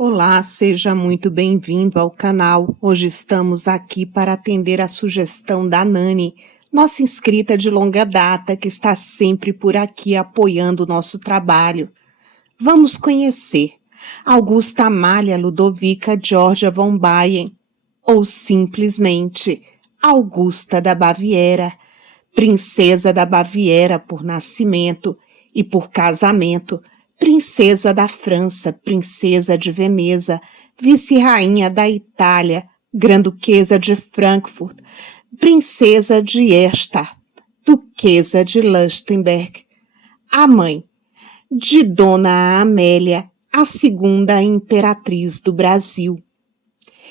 Olá, seja muito bem-vindo ao canal. Hoje estamos aqui para atender a sugestão da Nani, nossa inscrita de longa data que está sempre por aqui apoiando o nosso trabalho. Vamos conhecer Augusta Amália Ludovica Georgia von Bayern, ou simplesmente Augusta da Baviera, princesa da Baviera por nascimento e por casamento, princesa da França, princesa de Veneza, vice-rainha da Itália, grã-duquesa de Frankfurt, princesa de Ersta, duquesa de Leuchtenberg, a mãe de Dona Amélia, a segunda imperatriz do Brasil.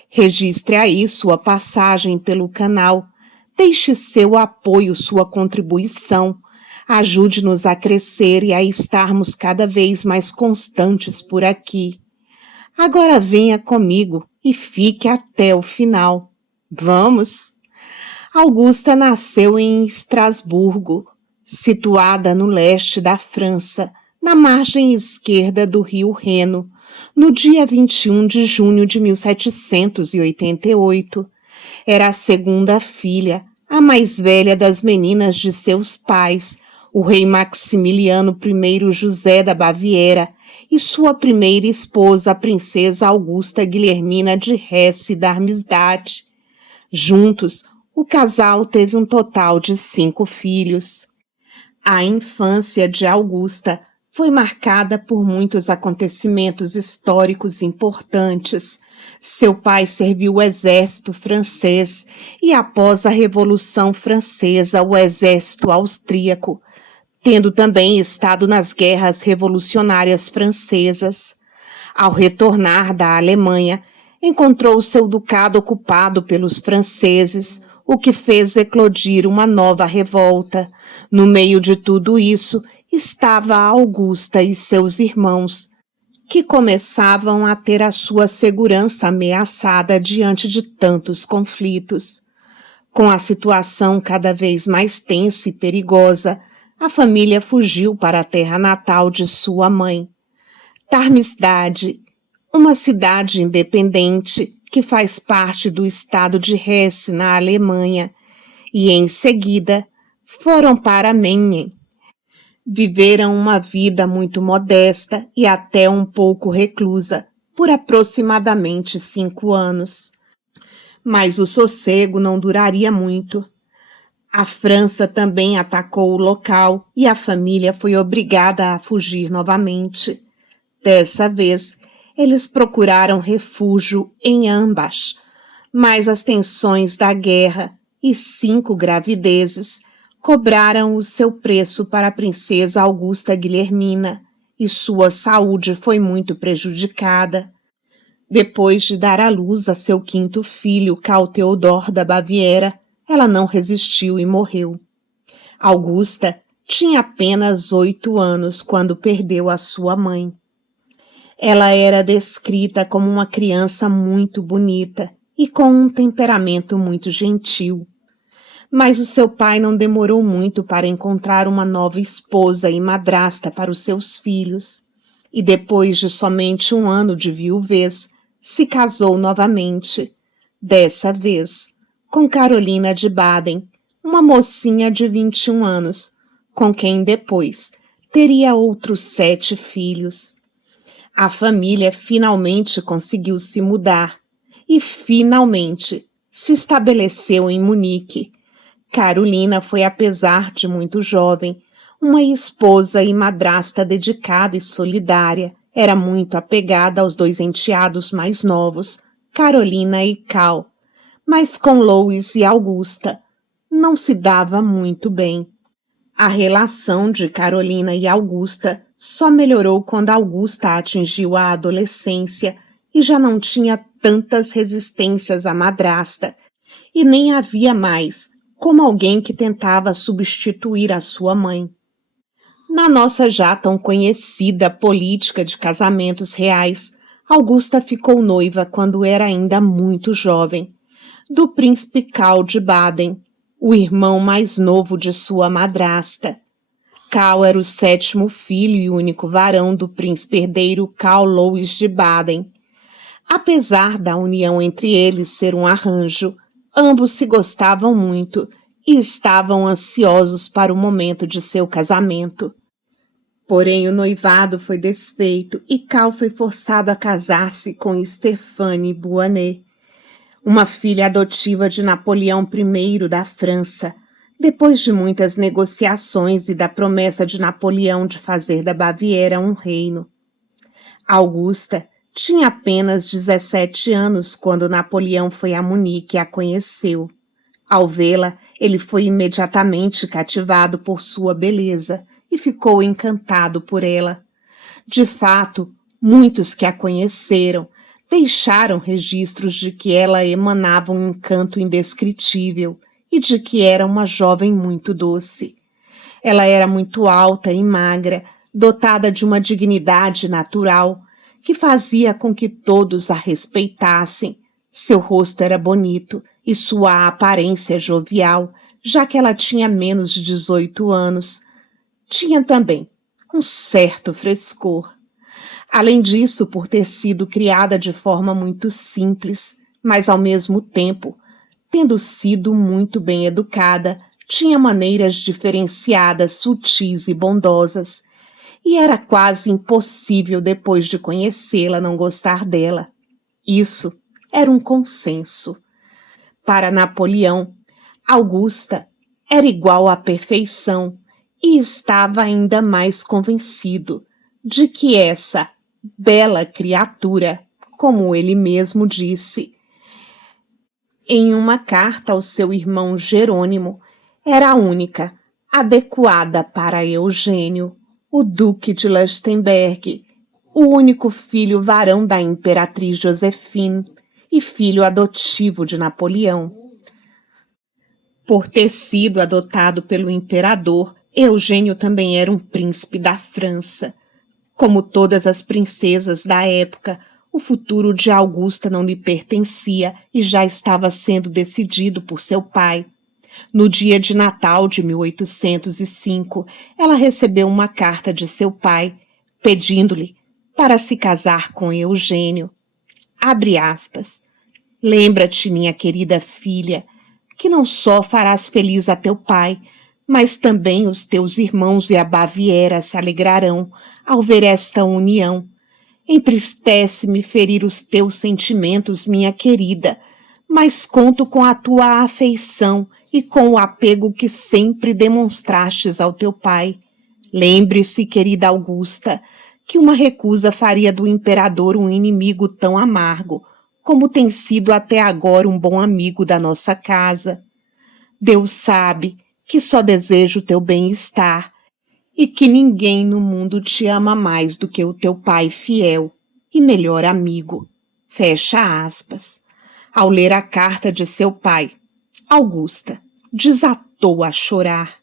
Registre aí sua passagem pelo canal, deixe seu apoio, sua contribuição, ajude-nos a crescer e a estarmos cada vez mais constantes por aqui. Agora venha comigo e fique até o final. Vamos! Augusta nasceu em Estrasburgo, situada no leste da França, na margem esquerda do rio Reno, no dia 21 de junho de 1788. Era a segunda filha, a mais velha das meninas de seus pais, o rei Maximiliano I José da Baviera, e sua primeira esposa, a princesa Augusta Guilhermina de Hesse-Darmstadt. Juntos, o casal teve um total de 5 filhos. A infância de Augusta foi marcada por muitos acontecimentos históricos importantes. Seu pai serviu o exército francês e, após a Revolução Francesa, o exército austríaco, tendo também estado nas guerras revolucionárias francesas. Ao retornar da Alemanha, encontrou seu ducado ocupado pelos franceses, o que fez eclodir uma nova revolta. No meio de tudo isso, estava Augusta e seus irmãos, que começavam a ter a sua segurança ameaçada diante de tantos conflitos. Com a situação cada vez mais tensa e perigosa, a família fugiu para a terra natal de sua mãe, Darmstadt, uma cidade independente que faz parte do estado de Hesse, na Alemanha, e em seguida foram para Menen. Viveram uma vida muito modesta e até um pouco reclusa, por aproximadamente 5 anos. Mas o sossego não duraria muito. A França também atacou o local e a família foi obrigada a fugir novamente. Dessa vez, eles procuraram refúgio em Ambach, mas as tensões da guerra e 5 gravidezes cobraram o seu preço para a princesa Augusta Guilhermina, e sua saúde foi muito prejudicada. Depois de dar à luz a seu 5º filho, Karl Theodor da Baviera, ela não resistiu e morreu. Augusta tinha apenas 8 anos quando perdeu a sua mãe. Ela era descrita como uma criança muito bonita e com um temperamento muito gentil. Mas o seu pai não demorou muito para encontrar uma nova esposa e madrasta para os seus filhos, e depois de somente 1 ano de viuvez, se casou novamente, dessa vez com Carolina de Baden, uma mocinha de 21 anos, com quem depois teria outros 7 filhos. A família finalmente conseguiu se mudar e finalmente se estabeleceu em Munique. Carolina foi, apesar de muito jovem, uma esposa e madrasta dedicada e solidária. Era muito apegada aos 2 enteados mais novos, Carolina e Karl, mas com Louis e Augusta não se dava muito bem. A relação de Carolina e Augusta só melhorou quando Augusta atingiu a adolescência e já não tinha tantas resistências à madrasta, e nem havia mais como alguém que tentava substituir a sua mãe. Na nossa já tão conhecida política de casamentos reais, Augusta ficou noiva quando era ainda muito jovem, do príncipe Karl de Baden, o irmão mais novo de sua madrasta. Karl era o 7º filho e único varão do príncipe herdeiro Karl Louis de Baden. Apesar da união entre eles ser um arranjo, ambos se gostavam muito e estavam ansiosos para o momento de seu casamento. Porém, o noivado foi desfeito e Cal foi forçado a casar-se com Stéphane Beauharnais, uma filha adotiva de Napoleão I da França, depois de muitas negociações e da promessa de Napoleão de fazer da Baviera um reino. Augusta tinha apenas 17 anos quando Napoleão foi a Munique e a conheceu. Ao vê-la, ele foi imediatamente cativado por sua beleza e ficou encantado por ela. De fato, muitos que a conheceram deixaram registros de que ela emanava um encanto indescritível e de que era uma jovem muito doce. Ela era muito alta e magra, dotada de uma dignidade natural que fazia com que todos a respeitassem. Seu rosto era bonito e sua aparência jovial, já que ela tinha menos de 18 anos. Tinha também um certo frescor. Além disso, por ter sido criada de forma muito simples, mas ao mesmo tempo, tendo sido muito bem educada, tinha maneiras diferenciadas, sutis e bondosas, e era quase impossível, depois de conhecê-la, não gostar dela. Isso era um consenso. Para Napoleão, Augusta era igual à perfeição e estava ainda mais convencido de que essa bela criatura, como ele mesmo disse em uma carta ao seu irmão Jerônimo, era a única adequada para Eugênio, o Duque de Leuchtenberg, o único filho varão da imperatriz Joséphine e filho adotivo de Napoleão. Por ter sido adotado pelo imperador, Eugênio também era um príncipe da França. Como todas as princesas da época, o futuro de Augusta não lhe pertencia e já estava sendo decidido por seu pai. No dia de Natal de 1805, ela recebeu uma carta de seu pai, pedindo-lhe para se casar com Eugênio. Abre aspas. Lembra-te, minha querida filha, que não só farás feliz a teu pai, mas também os teus irmãos e a Baviera se alegrarão ao ver esta união. Entristece-me ferir os teus sentimentos, minha querida, mas conto com a tua afeição e com o apego que sempre demonstrastes ao teu pai. Lembre-se, querida Augusta, que uma recusa faria do imperador um inimigo tão amargo, como tem sido até agora um bom amigo da nossa casa. Deus sabe que só desejo o teu bem-estar e que ninguém no mundo te ama mais do que o teu pai fiel e melhor amigo. Fecha aspas. Ao ler a carta de seu pai, Augusta desatou a chorar.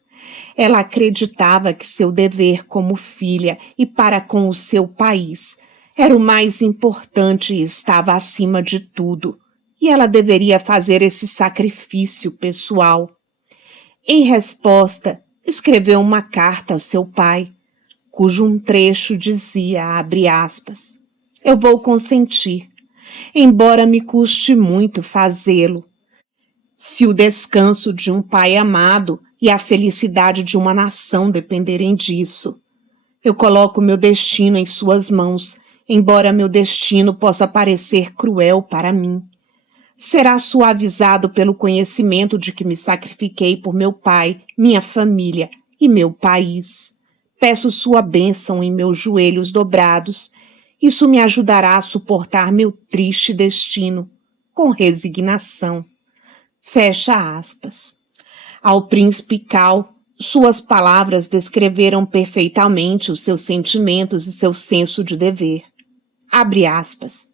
Ela acreditava que seu dever como filha e para com o seu país era o mais importante e estava acima de tudo, e ela deveria fazer esse sacrifício pessoal. Em resposta, escreveu uma carta ao seu pai, cujo um trecho dizia, abre aspas, eu vou consentir, embora me custe muito fazê-lo. Se o descanso de um pai amado e a felicidade de uma nação dependerem disso, eu coloco meu destino em suas mãos, embora meu destino possa parecer cruel para mim. Será suavizado pelo conhecimento de que me sacrifiquei por meu pai, minha família e meu país. Peço sua bênção em meus joelhos dobrados. Isso me ajudará a suportar meu triste destino com resignação. Fecha aspas. Ao príncipe Cal, suas palavras descreveram perfeitamente os seus sentimentos e seu senso de dever. Abre aspas.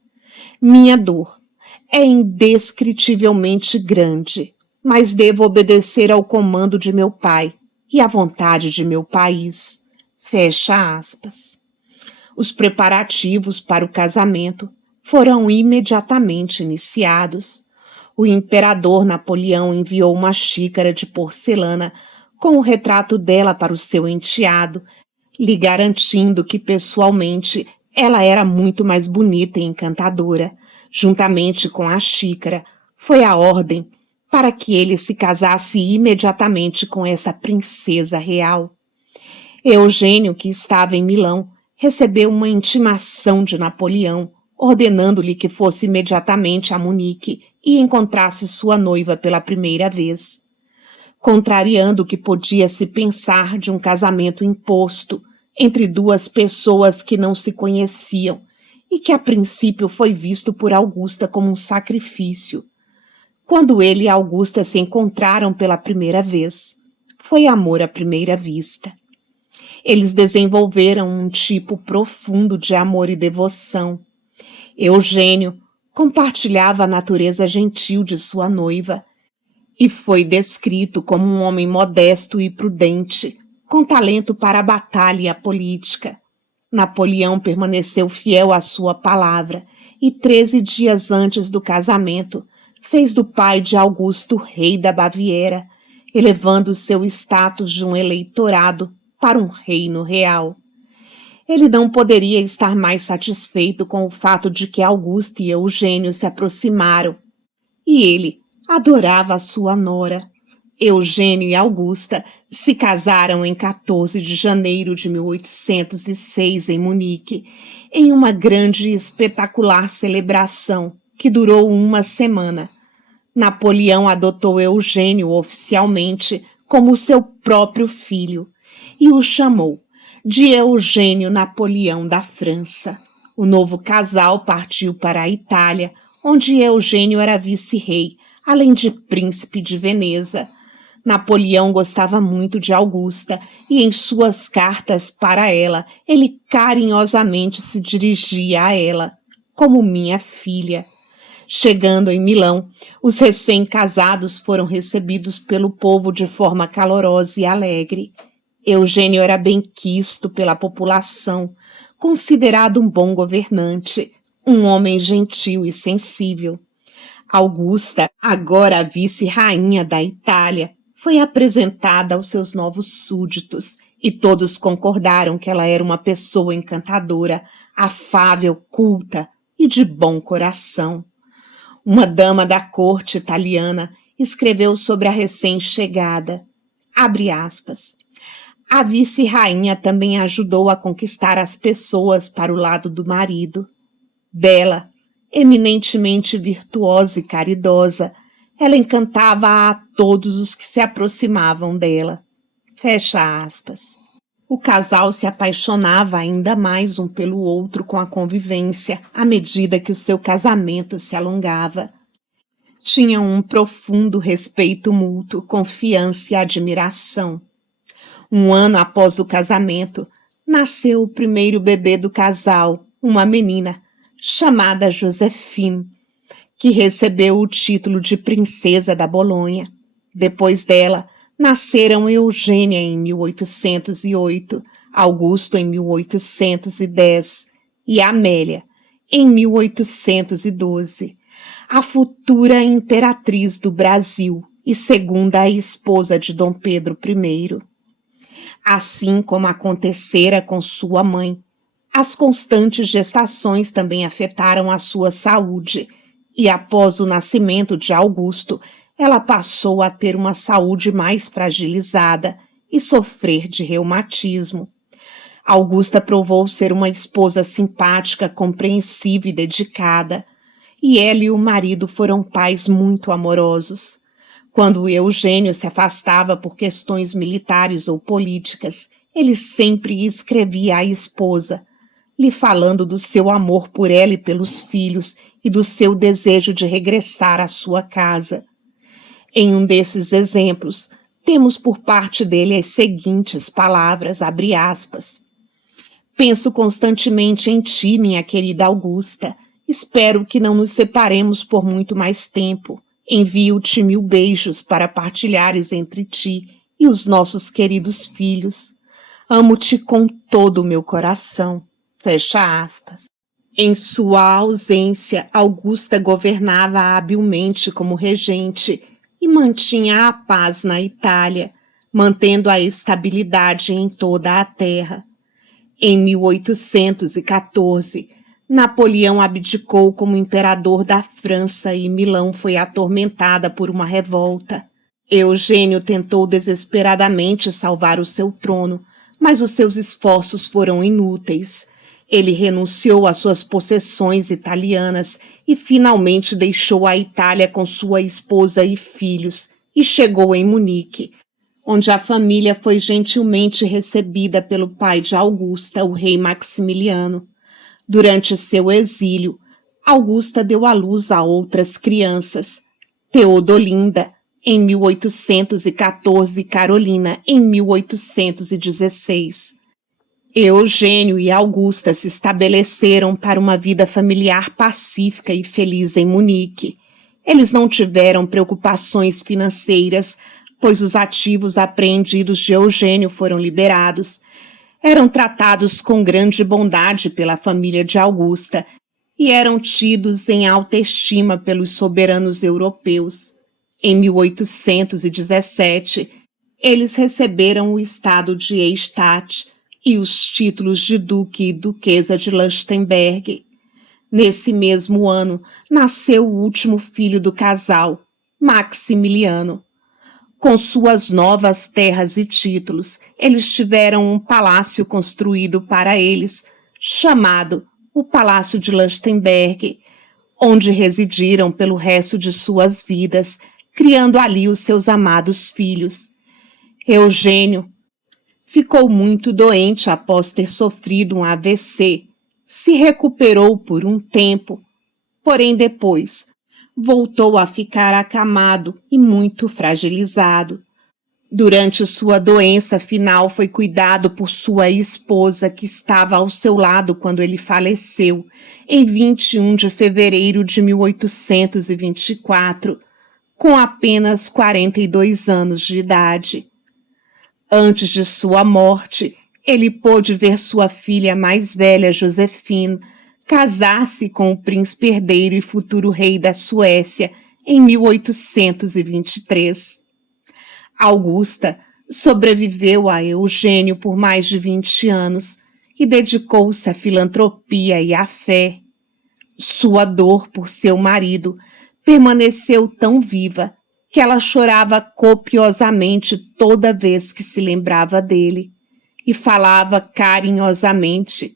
Minha dor é indescritivelmente grande, mas devo obedecer ao comando de meu pai e à vontade de meu país. Fecha aspas. Os preparativos para o casamento foram imediatamente iniciados. O imperador Napoleão enviou uma xícara de porcelana com o retrato dela para o seu enteado, lhe garantindo que pessoalmente Ela era muito mais bonita e encantadora. Juntamente com a xícara, foi a ordem para que ele se casasse imediatamente com essa princesa real. Eugênio, que estava em Milão, recebeu uma intimação de Napoleão, ordenando-lhe que fosse imediatamente a Munique e encontrasse sua noiva pela primeira vez. Contrariando o que podia se pensar de um casamento imposto entre duas pessoas que não se conheciam e que a princípio foi visto por Augusta como um sacrifício. Quando ele e Augusta se encontraram pela primeira vez, foi amor à primeira vista. Eles desenvolveram um tipo profundo de amor e devoção. Eugênio compartilhava a natureza gentil de sua noiva e foi descrito como um homem modesto e prudente, com talento para a batalha e a política. Napoleão permaneceu fiel à sua palavra e 13 dias antes do casamento fez do pai de Augusto rei da Baviera, elevando seu status de um eleitorado para um reino real. Ele não poderia estar mais satisfeito com o fato de que Augusto e Eugênio se aproximaram, e ele adorava a sua nora. Eugênio e Augusta se casaram em 14 de janeiro de 1806 em Munique, em uma grande e espetacular celebração que durou uma semana. Napoleão adotou Eugênio oficialmente como seu próprio filho e o chamou de Eugênio Napoleão da França. O novo casal partiu para a Itália, onde Eugênio era vice-rei, além de príncipe de Veneza. Napoleão gostava muito de Augusta e em suas cartas para ela, ele carinhosamente se dirigia a ela como minha filha. Chegando em Milão, os recém-casados foram recebidos pelo povo de forma calorosa e alegre. Eugênio era benquisto pela população, considerado um bom governante, um homem gentil e sensível. Augusta, agora a vice-rainha da Itália, foi apresentada aos seus novos súditos e todos concordaram que ela era uma pessoa encantadora, afável, culta e de bom coração. Uma dama da corte italiana escreveu sobre a recém-chegada, abre aspas, a vice-rainha também ajudou a conquistar as pessoas para o lado do marido. Bela, eminentemente virtuosa e caridosa, ela encantava a todos os que se aproximavam dela. Fecha aspas. O casal se apaixonava ainda mais um pelo outro com a convivência, à medida que o seu casamento se alongava. Tinham um profundo respeito mútuo, confiança e admiração. Um ano após o casamento, nasceu o primeiro bebê do casal, uma menina, chamada Joséphine, que recebeu o título de princesa da Bolonha. Depois dela, nasceram Eugênia em 1808, Augusto em 1810 e Amélia em 1812, a futura imperatriz do Brasil e segunda esposa de Dom Pedro I. Assim como acontecera com sua mãe, as constantes gestações também afetaram a sua saúde, e após o nascimento de Augusto, ela passou a ter uma saúde mais fragilizada e sofrer de reumatismo. Augusta provou ser uma esposa simpática, compreensiva e dedicada, e ela e o marido foram pais muito amorosos. Quando Eugênio se afastava por questões militares ou políticas, ele sempre escrevia à esposa, lhe falando do seu amor por ela e pelos filhos e do seu desejo de regressar à sua casa. Em um desses exemplos, temos por parte dele as seguintes palavras, abre aspas. Penso constantemente em ti, minha querida Augusta. Espero que não nos separemos por muito mais tempo. Envio-te 1000 beijos para partilhares entre ti e os nossos queridos filhos. Amo-te com todo o meu coração. Fecha aspas. Em sua ausência, Augusta governava habilmente como regente e mantinha a paz na Itália, mantendo a estabilidade em toda a terra. Em 1814, Napoleão abdicou como imperador da França e Milão foi atormentada por uma revolta. Eugênio tentou desesperadamente salvar o seu trono, mas os seus esforços foram inúteis. Ele renunciou às suas possessões italianas e finalmente deixou a Itália com sua esposa e filhos e chegou em Munique, onde a família foi gentilmente recebida pelo pai de Augusta, o rei Maximiliano. Durante seu exílio, Augusta deu à luz a outras crianças, Teodolinda, em 1814, e Carolina, em 1816. Eugênio e Augusta se estabeleceram para uma vida familiar pacífica e feliz em Munique. Eles não tiveram preocupações financeiras, pois os ativos apreendidos de Eugênio foram liberados. Eram tratados com grande bondade pela família de Augusta e eram tidos em alta estima pelos soberanos europeus. Em 1817, eles receberam o estado de Eichstätt e os títulos de duque e duquesa de Leuchtenberg. Nesse mesmo ano, nasceu o último filho do casal, Maximiliano. Com suas novas terras e títulos, eles tiveram um palácio construído para eles, chamado o Palácio de Leuchtenberg, onde residiram pelo resto de suas vidas, criando ali os seus amados filhos. Eugênio ficou muito doente após ter sofrido um AVC. Se recuperou por um tempo, porém depois voltou a ficar acamado e muito fragilizado. Durante sua doença final foi cuidado por sua esposa, que estava ao seu lado quando ele faleceu, em 21 de fevereiro de 1824, com apenas 42 anos de idade. Antes de sua morte, ele pôde ver sua filha mais velha, Josephine, casar-se com o príncipe herdeiro e futuro rei da Suécia em 1823. Augusta sobreviveu a Eugênio por mais de 20 anos e dedicou-se à filantropia e à fé. Sua dor por seu marido permaneceu tão viva que ela chorava copiosamente toda vez que se lembrava dele e falava carinhosamente,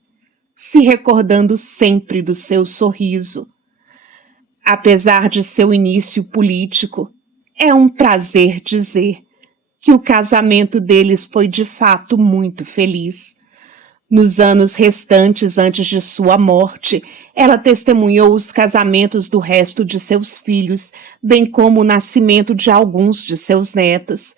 se recordando sempre do seu sorriso. Apesar de seu início político, é um prazer dizer que o casamento deles foi de fato muito feliz. Nos anos restantes antes de sua morte, ela testemunhou os casamentos do resto de seus filhos, bem como o nascimento de alguns de seus netos.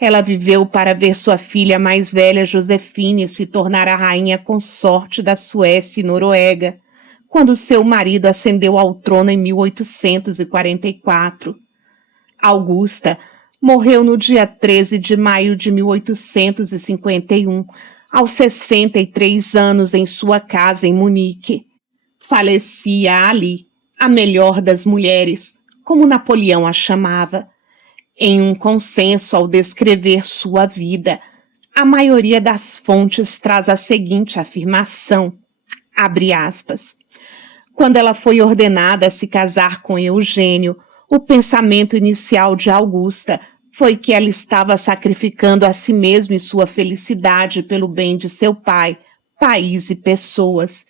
Ela viveu para ver sua filha mais velha, Josefine, se tornar a rainha consorte da Suécia e Noruega, quando seu marido ascendeu ao trono em 1844. Augusta morreu no dia 13 de maio de 1851, aos 63 anos, em sua casa em Munique. Falecia ali, a melhor das mulheres, como Napoleão a chamava. Em um consenso ao descrever sua vida, a maioria das fontes traz a seguinte afirmação, abre aspas, quando ela foi ordenada a se casar com Eugênio, o pensamento inicial de Augusta foi que ela estava sacrificando a si mesma e sua felicidade pelo bem de seu pai, país e pessoas.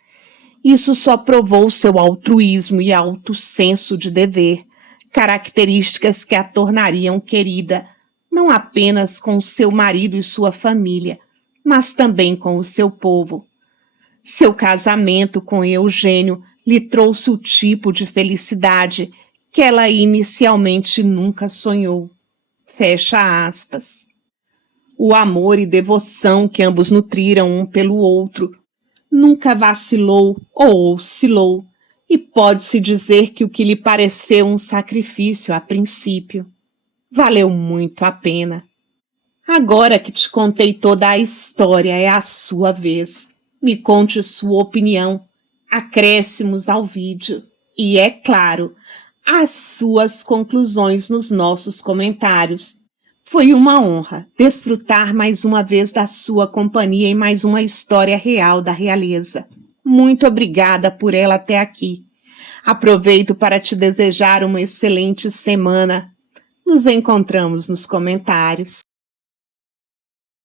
Isso só provou seu altruísmo e alto senso de dever, características que a tornariam querida, não apenas com seu marido e sua família, mas também com o seu povo. Seu casamento com Eugênio lhe trouxe o tipo de felicidade que ela inicialmente nunca sonhou. Fecha aspas. O amor e devoção que ambos nutriram um pelo outro nunca vacilou ou oscilou, e pode-se dizer que o que lhe pareceu um sacrifício a princípio valeu muito a pena. Agora que te contei toda a história, é a sua vez. Me conte sua opinião, acréscimos ao vídeo e, é claro, as suas conclusões nos nossos comentários. Foi uma honra desfrutar mais uma vez da sua companhia em mais uma história real da realeza. Muito obrigada por ela até aqui. Aproveito para te desejar uma excelente semana. Nos encontramos nos comentários.